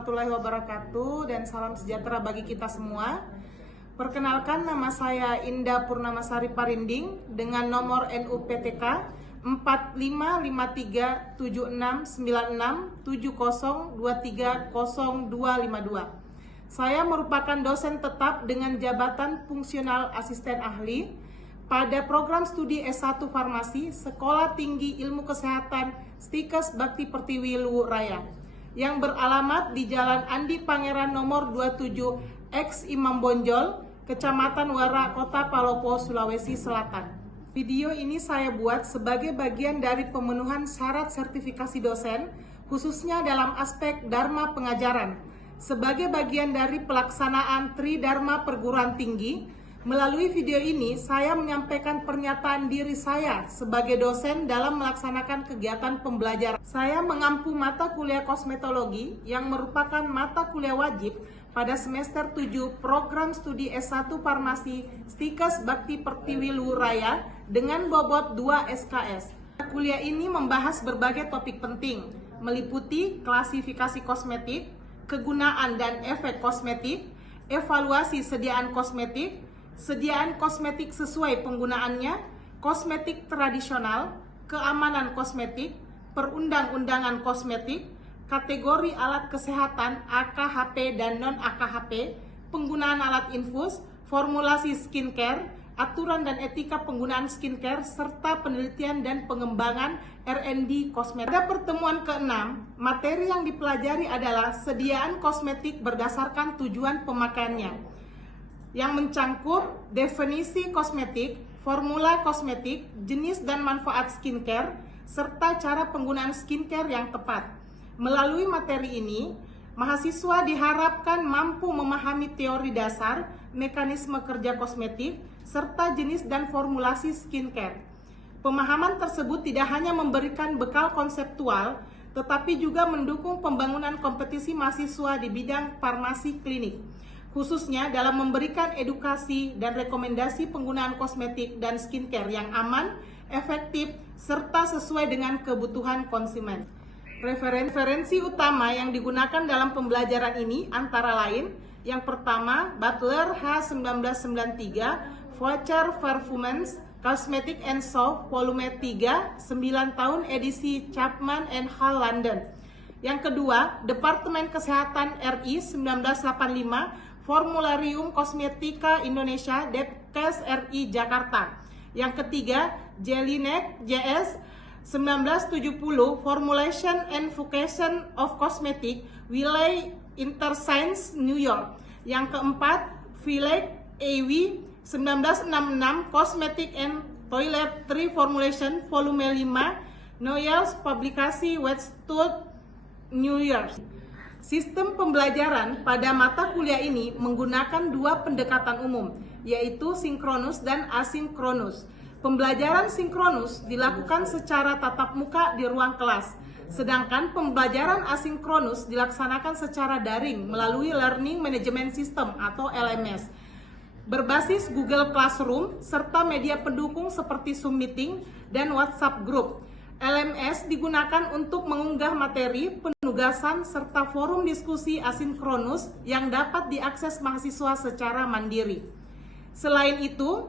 warahmatullahi wabarakatuh dan salam sejahtera bagi kita semua. Perkenalkan, nama saya Indah Purnamasari Parinding dengan nomor NUPTK 4553769670230252. Saya merupakan dosen tetap dengan jabatan fungsional asisten ahli pada program studi S1 Farmasi Sekolah Tinggi Ilmu Kesehatan Stikes Bakti Pertiwi Luwu Raya yang beralamat di Jalan Andi Pangeran nomor 27 X Imam Bonjol, Kecamatan Wara, Kota Palopo, Sulawesi Selatan. Video ini saya buat sebagai bagian dari pemenuhan syarat sertifikasi dosen, khususnya dalam aspek Dharma pengajaran. Sebagai bagian dari pelaksanaan Tridharma Perguruan Tinggi, melalui video ini saya menyampaikan pernyataan diri saya sebagai dosen dalam melaksanakan kegiatan pembelajaran. Saya mengampu mata kuliah kosmetologi yang merupakan mata kuliah wajib pada semester 7 program studi S1 Farmasi Stikes Bakti Pertiwi Luwu Raya dengan bobot 2 SKS. Kuliah ini membahas berbagai topik penting, meliputi klasifikasi kosmetik, kegunaan dan efek kosmetik, evaluasi sediaan kosmetik sesuai penggunaannya, kosmetik tradisional, keamanan kosmetik, perundang-undangan kosmetik, kategori alat kesehatan AKHP dan non-AKHP, penggunaan alat infus, formulasi skincare, aturan dan etika penggunaan skincare, serta penelitian dan pengembangan R&D kosmetik. Pada pertemuan ke-6, materi yang dipelajari adalah sediaan kosmetik berdasarkan tujuan pemakaiannya, yang mencangkup definisi kosmetik, formula kosmetik, jenis dan manfaat skincare, serta cara penggunaan skincare yang tepat. Melalui materi ini, mahasiswa diharapkan mampu memahami teori dasar, mekanisme kerja kosmetik, serta jenis dan formulasi skincare. Pemahaman tersebut tidak hanya memberikan bekal konseptual, tetapi juga mendukung pembangunan kompetisi mahasiswa di bidang farmasi klinik, khususnya dalam memberikan edukasi dan rekomendasi penggunaan kosmetik dan skincare yang aman, efektif, serta sesuai dengan kebutuhan konsumen. Referensi utama yang digunakan dalam pembelajaran ini antara lain, yang pertama, Butler H1993, Voucher Performance, Cosmetic and Soap, volume 3, 9 tahun edisi Chapman and Hall London. Yang kedua, Departemen Kesehatan RI 1985, Formularium Kosmetika Indonesia, Depkes RI Jakarta. Yang ketiga, Jelinek JS 1970, Formulation and Function of Cosmetic, Wiley Interscience, New York. Yang keempat, Vilek AW 1966, Cosmetic and Toiletry Formulation, volume 5, Noyels Publikasi Westwood, New York. Sistem pembelajaran pada mata kuliah ini menggunakan dua pendekatan umum, yaitu sinkronus dan asinkronus. Pembelajaran sinkronus dilakukan secara tatap muka di ruang kelas, sedangkan pembelajaran asinkronus dilaksanakan secara daring melalui Learning Management System atau LMS, berbasis Google Classroom serta media pendukung seperti Zoom Meeting dan WhatsApp Group. LMS digunakan untuk mengunggah materi, penugasan, serta forum diskusi asinkronus yang dapat diakses mahasiswa secara mandiri. Selain itu,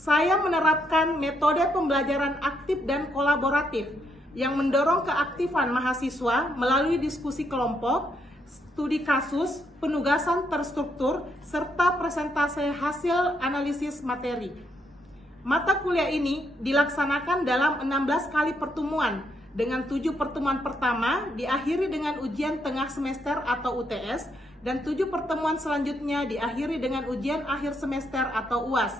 saya menerapkan metode pembelajaran aktif dan kolaboratif yang mendorong keaktifan mahasiswa melalui diskusi kelompok, studi kasus, penugasan terstruktur, serta presentasi hasil analisis materi. Mata kuliah ini dilaksanakan dalam 16 kali pertemuan dengan 7 pertemuan pertama diakhiri dengan ujian tengah semester atau UTS dan 7 pertemuan selanjutnya diakhiri dengan ujian akhir semester atau UAS.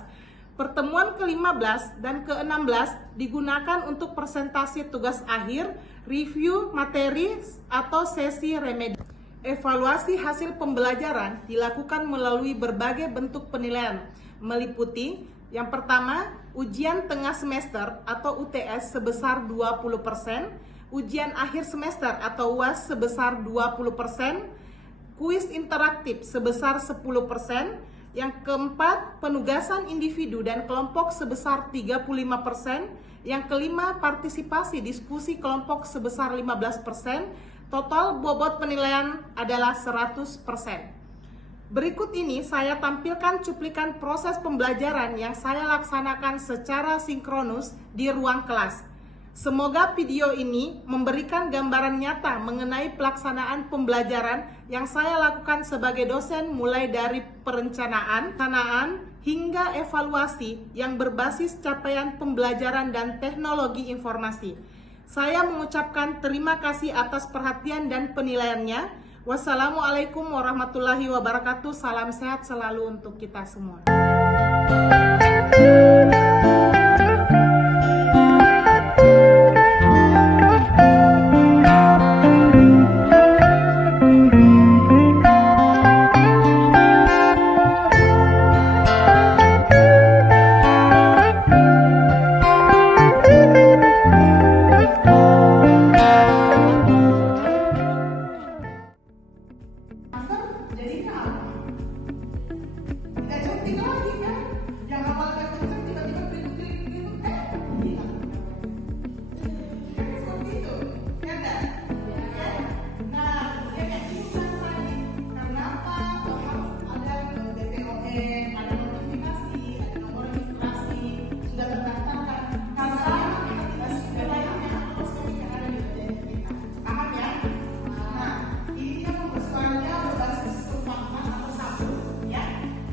Pertemuan ke-15 dan ke-16 digunakan untuk presentasi tugas akhir, review materi, atau sesi remedi. Evaluasi hasil pembelajaran dilakukan melalui berbagai bentuk penilaian, meliputi yang pertama, ujian tengah semester atau UTS sebesar 20%, ujian akhir semester atau UAS sebesar 20%, kuis interaktif sebesar 10%, yang keempat, penugasan individu dan kelompok sebesar 35%, yang kelima, partisipasi diskusi kelompok sebesar 15%, Total bobot penilaian adalah 100%. Berikut ini saya tampilkan cuplikan proses pembelajaran yang saya laksanakan secara sinkronus di ruang kelas. Semoga video ini memberikan gambaran nyata mengenai pelaksanaan pembelajaran yang saya lakukan sebagai dosen, mulai dari perencanaan, hingga evaluasi yang berbasis capaian pembelajaran dan teknologi informasi. Saya mengucapkan terima kasih atas perhatian dan penilaiannya. Wassalamualaikum warahmatullahi wabarakatuh. Salam sehat selalu untuk kita semua.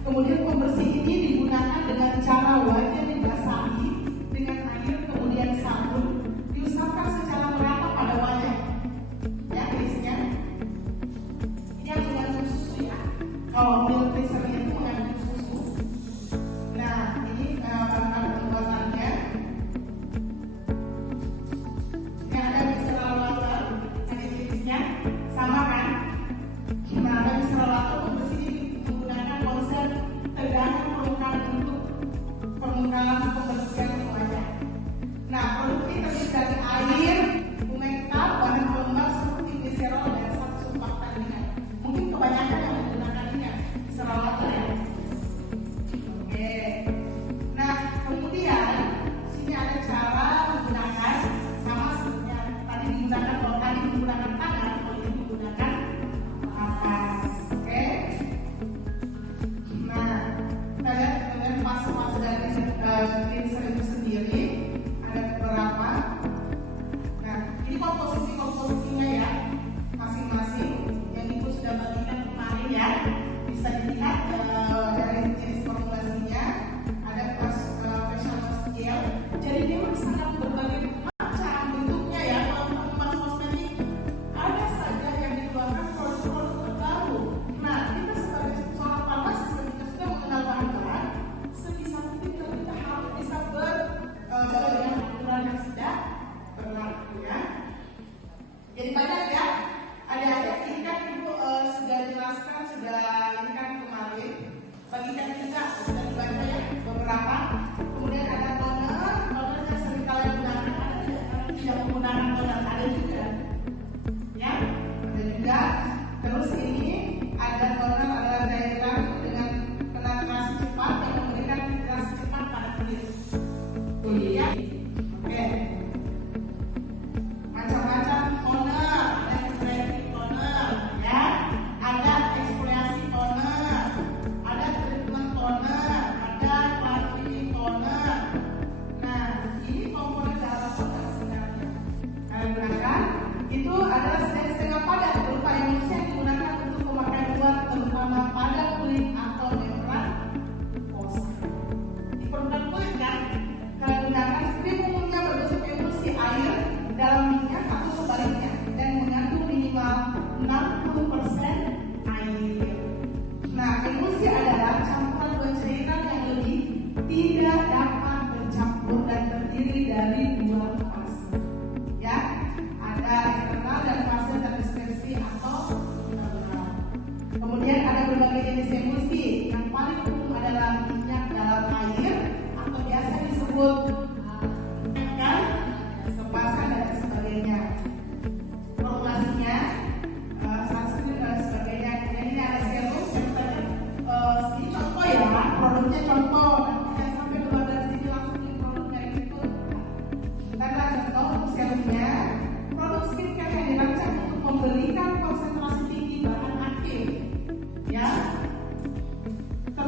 Kemudian pembersih ini digunakan dengan cara wajah dibasahi dengan air, kemudian sabun diusapkan secara merata pada wajah. Ya, guysnya. Ini yang mengandung susu ya. Kalau milk freezer itu mengandung susu. Nah, ini bahan pembuatannya. Ini ada mineral water, ada jenisnya, sama kan? Nah, ada mineral water pembersih menggunakan konsep tegangan permukaan untuk permukaan pembersihan wajah. Nah, produk ini terdiri dari air, humectant, bahan pelembab seperti gliserol dan satu surfaktan ringan. Mungkin kebanyakan yang menggunakan ini ya, bisa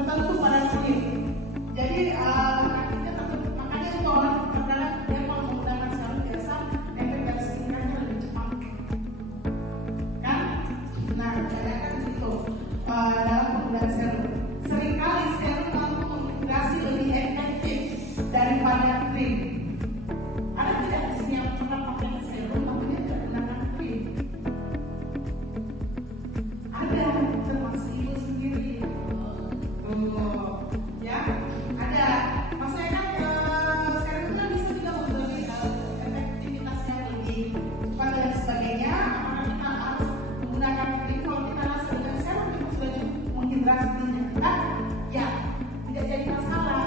tertentu pada kulit. Jadi artinya tertentu, makanya itu orang kadang dia kalau menggunakan serum biasa efek dari skincare-nya lebih cepat kan. Nah kadang kan gitu dalam penggunaan serum seringkali serum mampu mengintegrasi lebih efektif daripada krim. Ada tidak di sini yang pernah pakai serum tapi dia tidak menggunakan krim? Ada, termasuk ibu sendiri. Ya, ada. Maksudnya kan serum kan bisa juga memberi efektivitas yang lebih cepat dan sebagainya. Apakah kita harus menggunakan krim? Kalau kita rasa dengan serum kita sudah cukup menghidrasi kulitnya kita, ya tidak jadi masalah.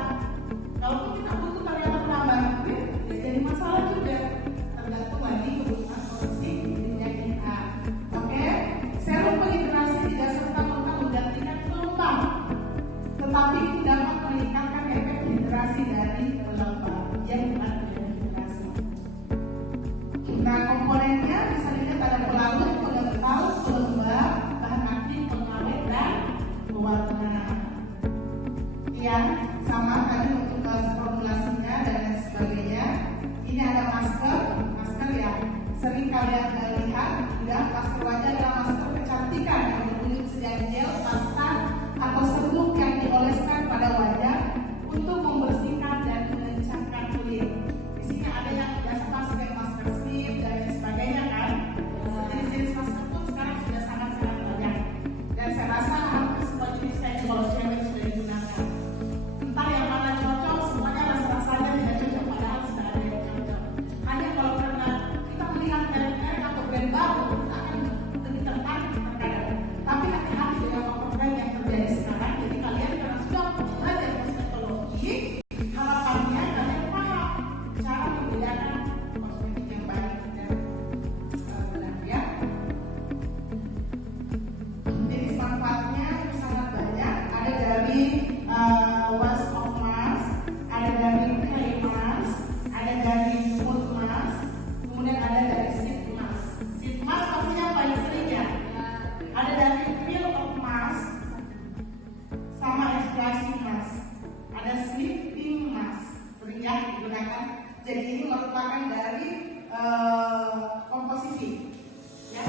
Kalaupun kita butuh ternyata penambahan krim, tidak jadi masalah juga. Tergantung lagi kebutuhan kondisi kulitnya kita. Oke, serum penetrasi tidak serta-merta menggantikan pelembab, tetapi dapat meningkatkan efek hidrasi dari pelembab yang bukan hidrasi. Nah, komponennya bisa dilihat ada pelarut, pengental, pelembab, bahan aktif, pengawet, dan pewarna. Ya, sama tadi untuk formulasinya dan lain sebagainya. Ini ada masker ya. Sering kalian lihat, ya, masker wajah adalah masker kecantikan yang berwujud sediaan gel, pasta, atau serbuk yang dioleskan pada wajah untuk membersihkan dan mengencangkan kulit. Di sini ada yang biasa pakai masker slip dan lain sebagainya kan. Jenis-jenis masker pun sekarang sudah sangat-sangat banyak. Dan saya rasa hampir semua jenis kayaknya kalau cewek sudah digunakan. Entah yang mana cocok, semuanya rasa-rasanya tidak cocok, padahal sudah ada yang cocok. Hanya kalau karena kita melihat merek-merek atau brand baru, kita akan lebih tertarik terkadang. Tapi hati-hati dengan overbrand yang terjadi sekarang. Jadi kalian karena sudah belajar kosmetologi, harapannya kalian paham cara membedakan kosmetik yang baik dan benar ya. Jenis manfaatnya sangat banyak. Ada dari wash of mask, ada dari clay mask, ada dari mood mask, kemudian ada dari sheet mask. Sheet mask pastinya paling sering ya. Ada dari peel of mask sama exfoliating mask. Ada sleeping mask, sering ya digunakan. Jadi ini merupakan dari komposisi ya.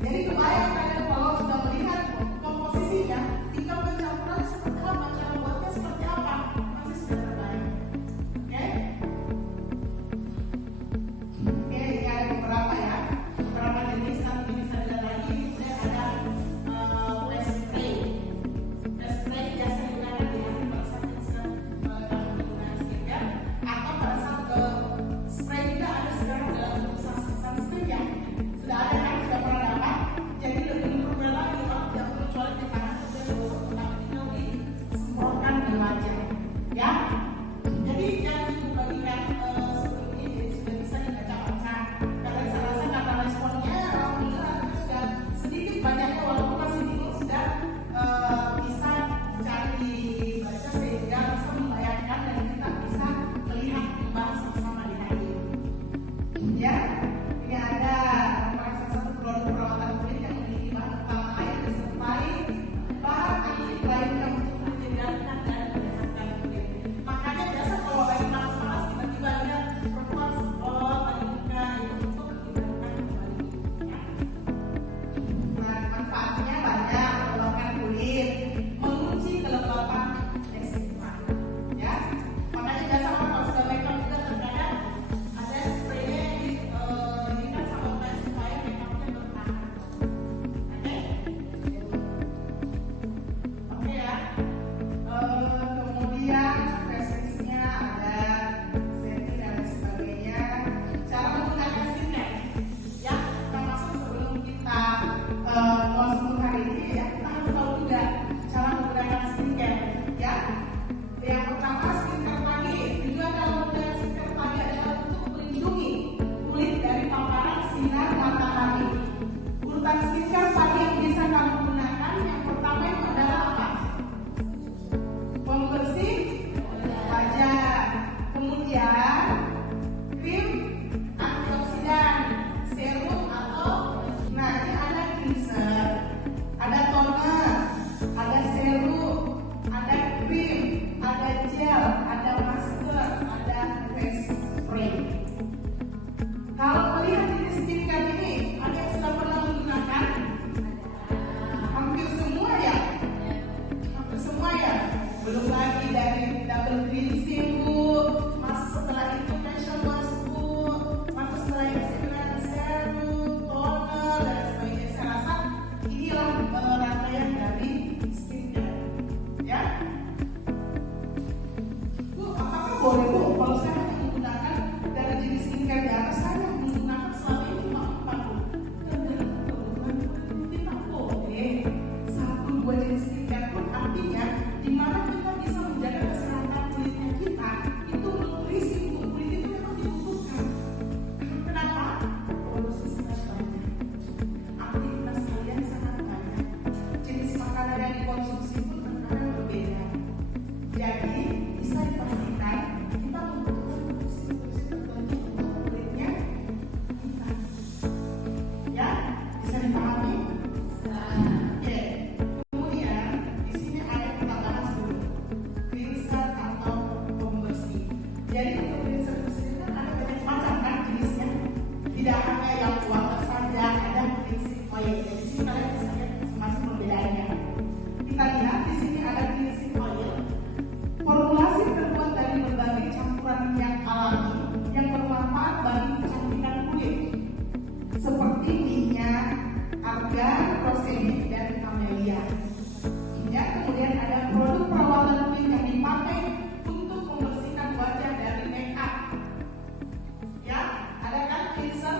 Jadi kebayang kalian kalau sudah melihat komposisinya, tinggal pencampuran seperti apa, cara buatnya seperti apa, pasti sudah terbayang. Oke? Oke, ini ada beberapa ya, beberapa jenis nanti bisa dilihat lagi. Kemudian ada waist spray. Waist spray biasa digunakan di akhir pada saat kita sedang menggunakan skincare atau pada saat spray kita Belum lagi dari double cleansing Bu, masuk setelah itu facial wash Bu, masuk setelah itu serum, toner dan sebagainya. Saya rasa inilah rangkaian dari skincare, ya. Bu, apakah boleh Bu kalau saya hanya menggunakan dari jenis skincare di atas, saya menggunakan selama ini cuma 4 Bu? Tidak boleh. 1-2 jenis skincare pun artinya dimana kita bisa menjaga kesehatan kulitnya kita, itu nutrisi untuk kulit itu memang dibutuhkan. Kenapa? Polusi sangat banyak, aktivitas kalian sangat banyak, jenis makanan yang dikonsumsi pun terkadang berbeda. Jadi bisa dipastikan kita membutuhkan nutrisi-nutrisi tertentu untuk kulitnya kita. Ya, bisa dipahami? Oke. Kemudian di sini ada kita bahas dulu cleanser atau pembersih. Jadi untuk cleanser itu kan ada banyak macam kan jenisnya. Tidak hanya yang water saja, ada cleansing oil. Jadi di sini kalian bisa lihat masing-masing perbedaannya. Kita lihat di sini ada cleansing oil. Formulasi terbuat dari berbagai campuran minyak alami yang bermanfaat bagi kecantikan kulit, seperti minyak, argan, rosenik, dan camellia. Ya, kemudian ada produk perawatan kulit yang dipakai untuk membersihkan wajah dari make up. Ya, ada kan cleanser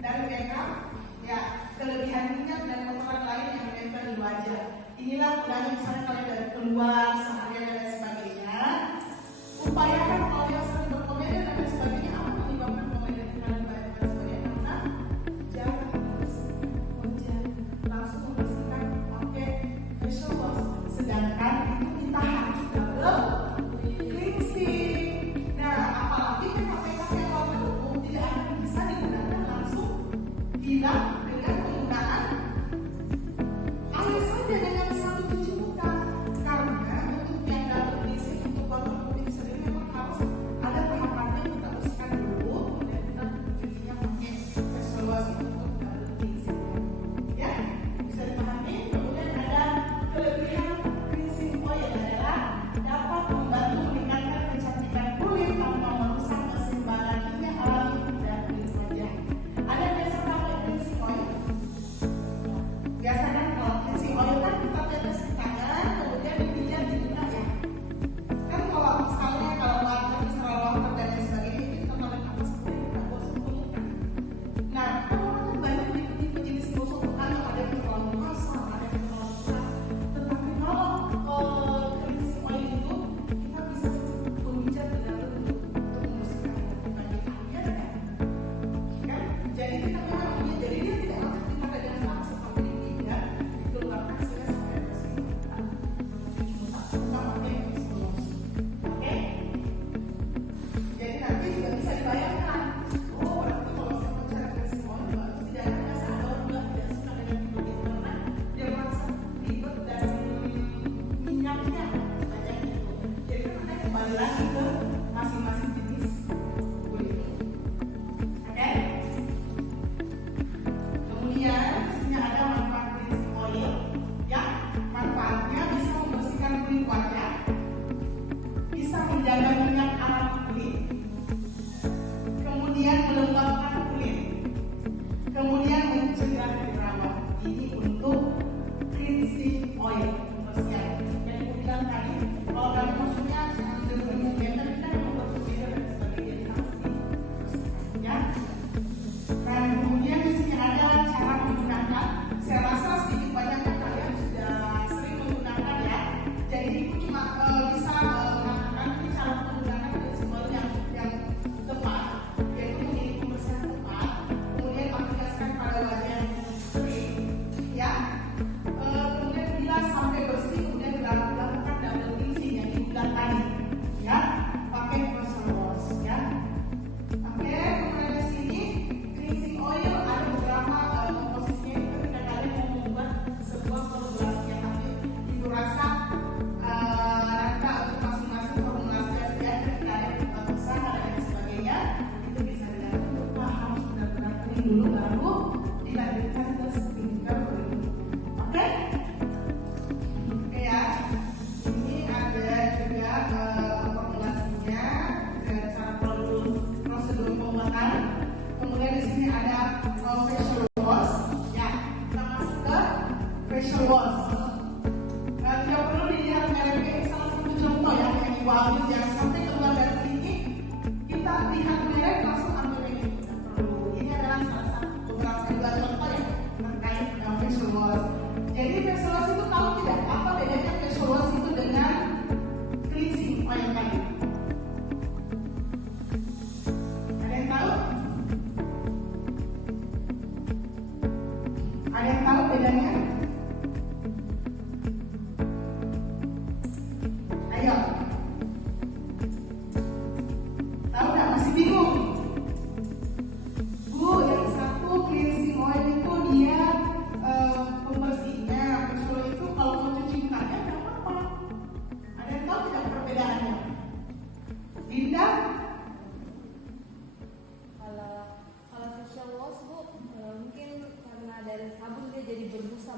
dari make up. Ya, kelebihan minyak dan kotoran lain yang menempel di wajah. Inilah gunanya misalnya kalian dari keluar seharian dan lain sebagainya. Upayakan kalau yang sering berkomedian dan lain sebagainya, apa menyebabkan komedian kalian banyak dan sebagainya? Karena jangan membersihkan wajah, langsung membersihkan pakai facial wash. Sedangkan itu kita harus double cleansing. Nah, apalagi PKPK yang water tidak akan bisa digunakan langsung hilang dengan penggunaan air saja dengan satu cuci muka. Karena untuk yang double cleansing untuk water kulit sendiri memang harus ada tahapannya, kita bersihkan dulu, kemudian kita cucinya pakai facial wash itu untuk double cleansing. Ya, bisa dipahami. Kemudian ada kelebihan cleansing nggak? Tahu nggak? Masih bingung? Bu, yang satu cleansing oil itu dia pembersihnya, kalau itu kalau mau cuci mukanya nggak apa-apa. Ada yang tahu tidak perbedaannya? Linda? Kalau facial wash bu, mungkin karena dari sabun dia jadi berbusa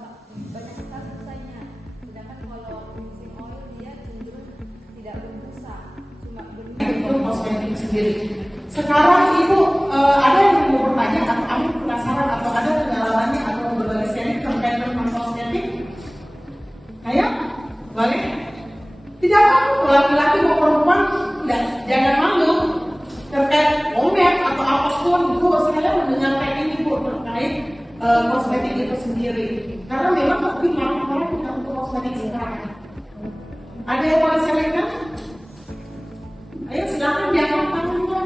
banyak sekali busanya. Sedangkan kalau cleansing oil dia cenderung tidak berbusa, cuma berbusa. Itu kosmetik sendiri. Sekarang ibu ada yang mau bertanya atau kamu penasaran atau ada pengalamannya atau mau berbagi sharing terkait tentang kosmetik? Ayo, boleh? Tidak apa-apa, laki-laki mau perempuan, jangan malu terkait omet atau apapun. Bu, saya mendengarkan ini bu terkait kosmetik itu sendiri. Karena memang lebih orang tidak untuk kosmetik sekarang. Ada yang mau sharingkan? Ayo silakan diangkat tangannya.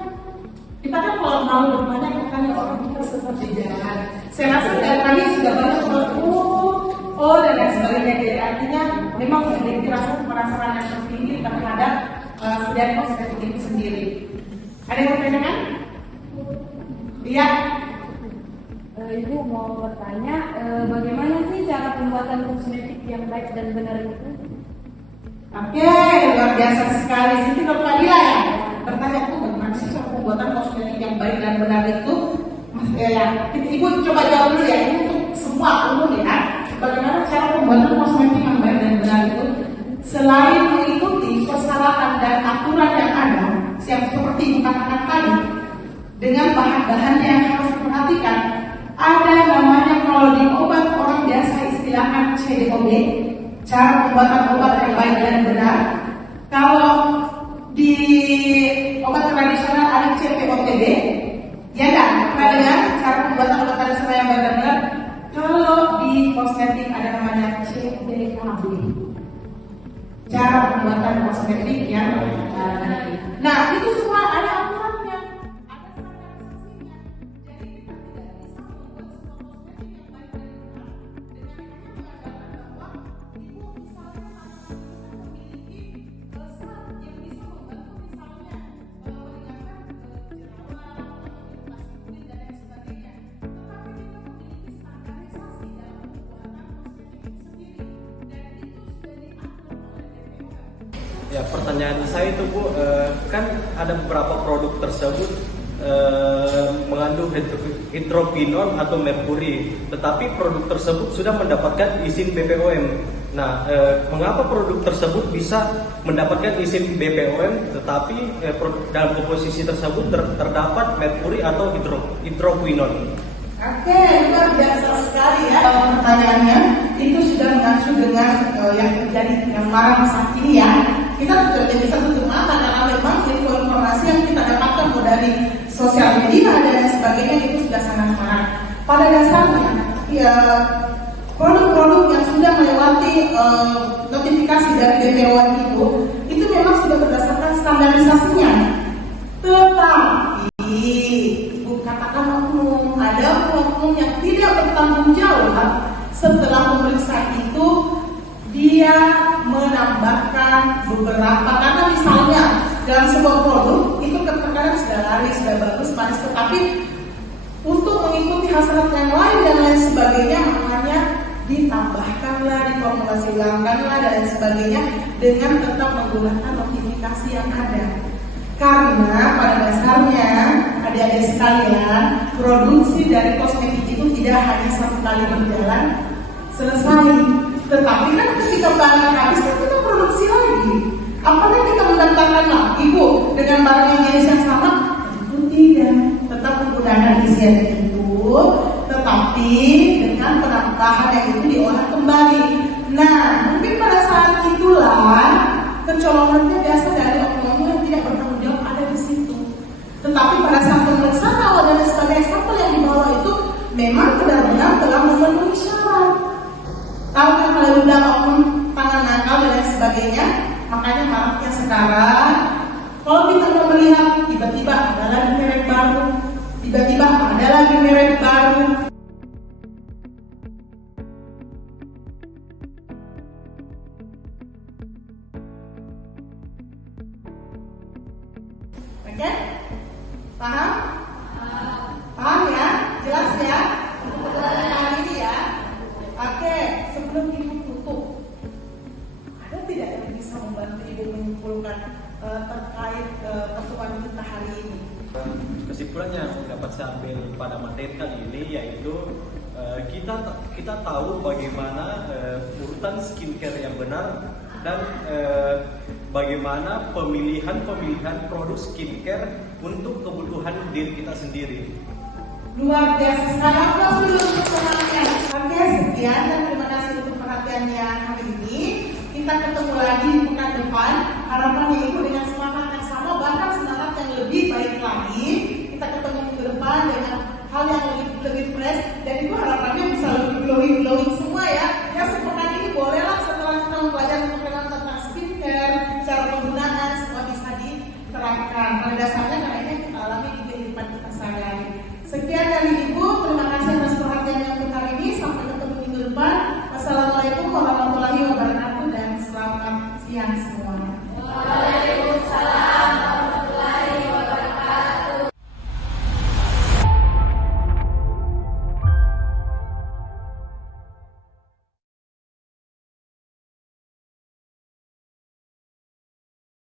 Kita kan kalau mau bertanya kan orang kita sesat di jalan. Saya rasa dari tadi sudah banyak oh dan lain sebagainya. Jadi artinya memang memiliki rasa penasaran yang tertinggi terhadap dari kosmetik itu sendiri. Ada yang mau tanyakan? Iya. Ibu mau bertanya, bagaimana sih cara pembuatan kosmetik yang baik dan benar itu? Oke, luar biasa sekali. Siti Nurfadila ya bertanya tuh bagaimana sih cara pembuatan kosmetik yang baik dan benar itu? Mas ya, ibu coba jawab dulu ya. Ini untuk semua umum ya. Bagaimana cara pembuatan kosmetik yang baik dan benar itu? Selain mengikuti persyaratan dan aturan yang ada, yang seperti ibu katakan tadi, dengan bahan-bahannya yang harus diperhatikan, ada namanya kalau di obat orang biasa istilahkan CDOB. Cara pembuatan obat yang baik dan benar. Kalau di obat tradisional ada CPOTB, ya kan? Pernah dengar cara pembuatan obat tradisional yang baik dan benar? Kalau di kosmetik ada namanya CDKB, cara pembuatan kosmetik yang baik. Nah itu semua ada aturannya, ada standarisasinya. Jadi kita tidak bisa membuat sebuah kosmetik yang baik dan benar dengan hanya mengatakan bahwa ibu misalnya anak memiliki zat yang bisa membantu misalnya meningkatkan jerawat, iritasi kulit dan lain sebagainya. Tetapi kita memiliki standarisasi dalam pembuatan kosmetik itu sendiri dan itu sudah diatur oleh BPOM. Ya, pertanyaan saya itu Bu, kan ada beberapa produk tersebut mengandung hidroquinone atau merkuri, tetapi produk tersebut sudah mendapatkan izin BPOM. Nah, mengapa produk tersebut bisa mendapatkan izin BPOM, tetapi dalam komposisi tersebut terdapat merkuri atau hidroquinone? Oke, luar biasa sekali ya pertanyaannya. Itu sudah mengacu dengan yang terjadi yang marak saat ini ya. Kita sudah bisa tutup mata karena memang informasi yang kita dapatkan dari sosial media dan lain sebagainya itu sudah sangat marak. Pada dasarnya, ya produk-produk yang sudah melewati notifikasi dari BPOM itu memang sudah berdasarkan standarisasinya. Tetapi ibu katakan oknum, ada oknum yang tidak bertanggung jawab setelah memeriksa itu dia menambahkan beberapa, karena misalnya dalam sebuah produk itu terkadang sudah laris, sudah bagus, manis, tetapi untuk mengikuti hasrat yang lain dan lain sebagainya makanya ditambahkanlah, diformulasi ulangkanlah dan lain sebagainya dengan tetap menggunakan notifikasi yang ada. Karena pada dasarnya adik-adik sekalian, produksi dari kosmetik itu tidak hanya satu kali berjalan selesai, tetapi kan ketika barang habis kan kita produksi lagi. Apalagi kita mendaftarkan lagi Bu dengan barang yang jenis yang sama? Tentu tidak, tetap menggunakan isian itu, tetapi dengan penambahan yang itu diolah kembali. Nah, mungkin pada saat itulah kecolongannya biasa dari oknum yang tidak bertanggung jawab ada di situ. Tetapi pada saat pemeriksaan awal dan sebagainya sampel yang dibawa itu memang benar-benar telah memenuhi syarat. Tahu kan kalau udah oknum tangan nakal dan lain sebagainya, makanya maraknya sekarang kalau kita mau melihat tiba-tiba ada lagi merek baru, tiba-tiba ada lagi merek baru. bisa membantu Ibu menyimpulkan terkait pertemuan kita hari ini? Kesimpulan yang dapat saya ambil pada materi kali ini yaitu kita tahu bagaimana urutan skincare yang benar dan bagaimana pemilihan produk skincare untuk kebutuhan diri kita sendiri. Luar biasa, sekarang dulu untuk perhatian. Oke, sekian dan terima kasih untuk perhatiannya hari ini. Kita ketemu lagi di pekan depan. Harapannya Ibu dengan semangat yang sama, bahkan semangat yang lebih baik lagi. Kita ketemu minggu depan dengan hal yang lebih fresh. Dan Ibu harapannya bisa lebih glowing semua ya. Ya sepekan ini bolehlah setelah kita mempelajari mengenal tentang skincare, cara penggunaan semua bisa diterapkan. Pada dasarnya karena ini yang kita alami di kehidupan kita sehari-hari. Sekian dari Ibu, terima kasih atas perhatiannya untuk hari ini. Sampai ketemu minggu depan. Wassalamualaikum warahmatullahi wabarakatuh dan selamat siang.